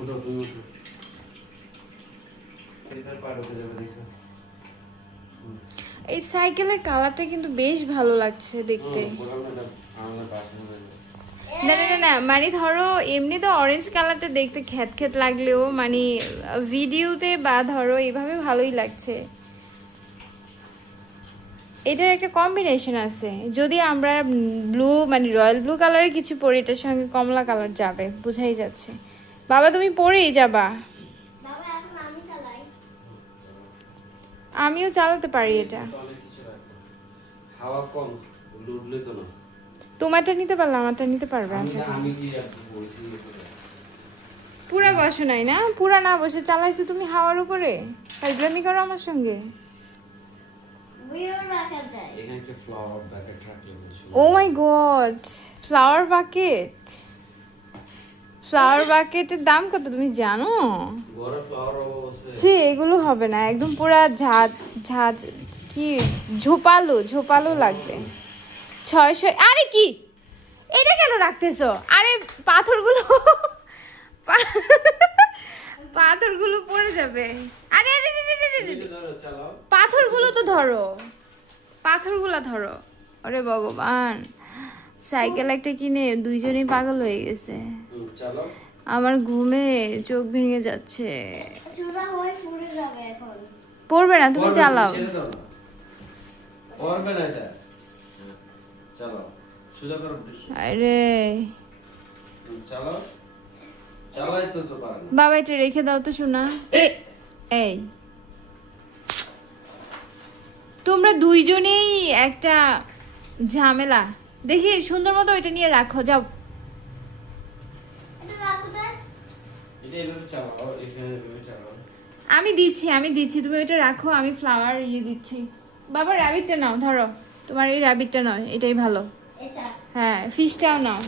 উঠো তুমি উঠো এটার পার হতে যাবে দেখো এই সাইকেলের কালারটা কিন্তু বেশ ভালো লাগছে দেখতে। না না না না মানে ধরো এমনি তো অরেঞ্জ কালারটা দেখতে খ্যাত খ্যাত লাগলেও মানে ভিডিওতে বা ধরো এইভাবে ভালোই লাগছে। এটার একটা কম্বিনেশন আছে, যদি আমরা ব্লু মানে রয়্যাল ব্লু কালারের কিছু পরি এটার সঙ্গে কমলা কালার যাবে, বোঝাই যাচ্ছে। বাবা তুমি পরেই যাবা। আমিও চালাতে পারি এটা। হাওয়া কম লুটলে তো না। তোমারটা নিতে পারলে আমারটা নিতে পারবে আশা করি। আমি কি বলছি পুরা বসো নাই না, পুরা না বসে চালাইছো তুমি হাওয়ার উপরে, ফাইজলামি করো আমার সঙ্গে। এখানে একটা ফ্লাওয়ার বাকেট রাখলে ও মাই গড, ফ্লাওয়ার বাকেট। ফ্লাওয়ার বাকেটের দাম কত তুমি জানো? বড় ফ্লাওয়ার আছে জি এগুলো হবে না, একদম পুরা ঝাঁজ ঝাঁজ কি ঝোপালো ঝোপালো লাগবে। 600। আরে কি এটা কেন রাখতেছো? আরে পাথরগুলো পাথরগুলো পড়ে যাবে। আরে আরে আরে, আরে, আরে, আরে। চালাও পাথরগুলো তো ধরো, পাথরগুলো ধরো। আরে ভগবান, সাইকেল একটা কিনে দুইজনেই পাগল হয়ে গেছে। চালাও আমার ঘুমে চোখ ভেঙে যাচ্ছে। পড়বে না, তুমি চালাও। পড়বে না এটা, চালাও সোজা করো আরে চালাও চালাই তো তো পারে না। বাবা এটা রেখে দাও তো শোনা। এই তোমরা দুইজনেই একটা ঝামেলা। দেখি সুন্দর মতো ওইটা নিয়ে রাখো, যাও। এটা এভাবে চালাও, এখানে এভাবে চালাও। আমি দিচ্ছি, তুমি ওইটা রাখো, আমি ফ্লাওয়ার দিচ্ছি। বাবা র্যাবিটটা নাও, ধরো তোমার এই র্যাবিটটা নয় এটাই ভালো। হ্যাঁ ফিশটাও নাও,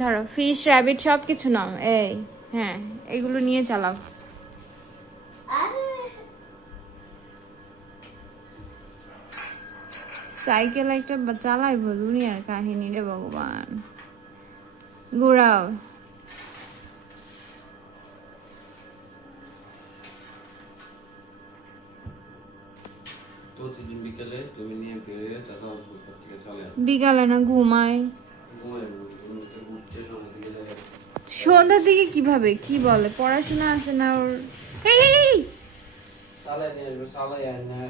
ধরো ফিশ র্যাবিট সব কিছু নাও। এই হ্যাঁ এগুলো নিয়ে চালাও। সাইকেল একটা চালাইবো দুনিয়ার কাহিনী রে ভগবান। ঘোরাও। প্রতিদিন বিকেলে তুমি নিয়ে বেরিয়ে তারপর ফুটপাত থেকে চলে আসো। বিকালে না ঘুমাই। ঘুমায় ঘুরতে ঘুরতে সময় দিকে যায়। সন্ধ্যার দিকে কিভাবে কি বলে, পড়াশোনা আছে না ওর। এই, এই, এই, চালাই নিয়ে আসবে, চালাই আর না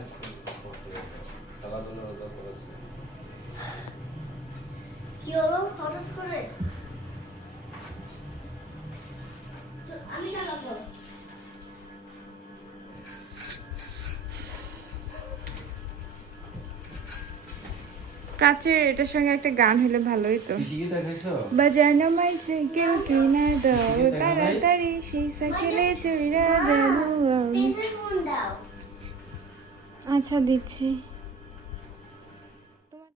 খেলাধুলার দরকার আছে। কি হলো হঠাৎ করে? আমি চালাবো। কাছের এটার সঙ্গে একটা গান হলে ভালোই তো। পিসিকে দেখাইছো? বাজানো মাই সাইকেল কিনা দাও, তাড়াতাড়ি সেই সাইকেলে চড়ে যাবো আমি। পিসে ফোন দাও। আচ্ছা দিচ্ছি।